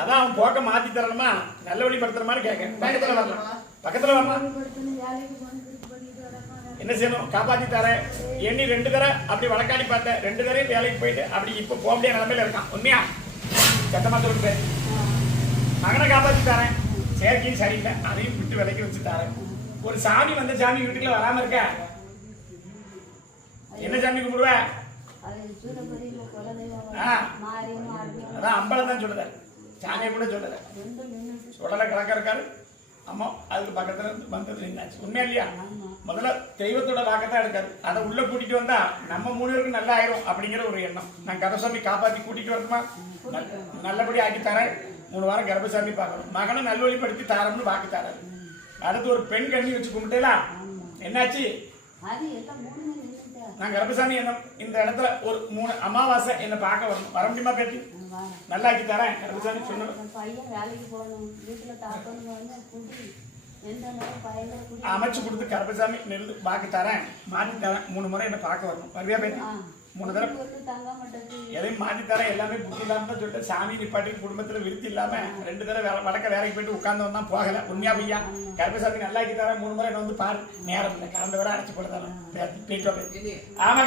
அதான் அவன் போக்க மாத்தி தரணுமா, நல்ல வழி படுத்துறமான்னு கேட்க. பக்கத்துல வரலாம், பக்கத்துல வரலாம். என்ன செய்யணும்? காப்பாத்தி தரேன் எண்ணி 2 தடவை அப்படி வழக்காடி பார்த்தேன். 2 தடவை வேலைக்கு போயிட்டு அப்படி இப்ப போக முடியாத நிலைமையில இருக்கான். உண்மையா சத்தமா சொல்லிட்டு மகனை காப்பாத்தி தரேன். செயற்கையும் சரியில்லை, அதையும் விட்டு விலைக்கு வச்சு தரேன். ஒரு சாமி வந்த சாமி வீட்டுக்குள்ள வராம இருக்க, என்ன சாமி கும்பிடுவ? அதான் அம்பளை தான் சொல்லுத, சாமியை கூட சொல்லல. சுடலை கலக்க இருக்காரு அம்மா, அதுக்கு பக்கத்துல வந்தது என்னாச்சு? உண்மையா இல்லையா? முதல்ல தெய்வத்தோட வாக்கத்தான் எடுக்காது. அதை உள்ள கூட்டிட்டு வந்தா நம்ம 3 பேருக்கு நல்லா ஆயிரும் அப்படிங்கிற ஒரு எண்ணம். நான் கருப்பசாமி காப்பாத்தி கூட்டிட்டு வரணுமா, நல்லபடி ஆக்கி தரேன். 3 வாரம் கருப்பசாமி பார்க்கணும். மகனை நல்வழிப்படுத்தி தாரம்னு வாக்கு தராரு. அடுத்து ஒரு பெண் கண்ணி வச்சு கும்பிட்டேலாம், என்னாச்சு? நான் கருப்பசாமி என்ன இந்த இடத்துல ஒரு 3 அமாவாசை என்ன பார்க்க வரணும், வர முடியுமா? பேட்டி நல்லா ஆக்கி தரேன் கருப்பசாமி சொன்ன. அமைச்சு கொடுத்து கருப்பசாமி நெல் வாக்கு தரேன், மாற்றி தரேன். 3 முறை என்ன பார்க்க வரணும், வருவியா பேட்டி? 3 தடவை எதையும் மாற்றி தரேன். எல்லாமே புத்தி இல்லாம தான் சொல்லிட்டு சாமி நிப்பாட்டி குடும்பத்துல விருத்தி இல்லாம 2 தடவை வடக்க வேலைக்கு போயிட்டு உட்கார்ந்து வந்தா போகல. உண்மையா பையா? கருப்பசாமி நல்லா ஆக்கி தரேன். 3 முறை என்ன வந்து பாரு, நேரம் இல்லை, கரண்ட் வர அடைச்சு போட்டு தரேன். ஆமா.